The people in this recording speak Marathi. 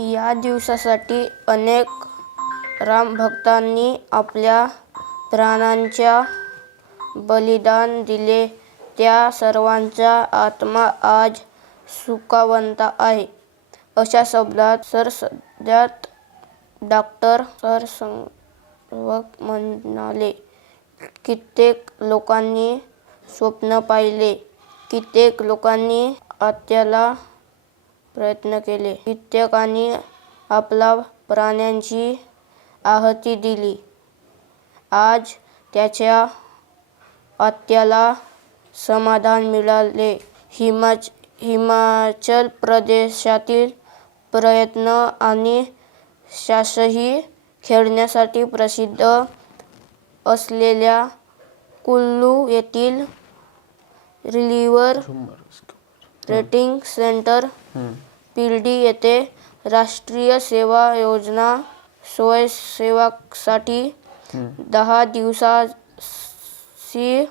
या दिवसासाठी अनेक रामभक्तांनी आपल्या प्राणांचे बलिदान दिले. त्या सर्वांचा आत्मा आज सुखवंत आहे, अशा शब्दात सरसत्यात डॉक्टर सरसेवक म्हणाले. कित्येक लोकांनी स्वप्न पाहिले, कित्येक लोकांनी आत्महत्येला प्रयत्न केले, कित्येकांनी आपल्या प्राणांची आहुती दिली. आज त्यांच्या आत्म्याला समाधान मिळाले. हिमाचल प्रदेशातील पर्यटन आणि शाही खेळण्यांसाठी प्रसिद्ध असलेल्या कुल्लू येथील रिव्हर रॅफ्टिंग सेंटर पिंडी येथे राष्ट्रीय सेवा योजना स्वयंसेवकांसाठी 10 दिवसीय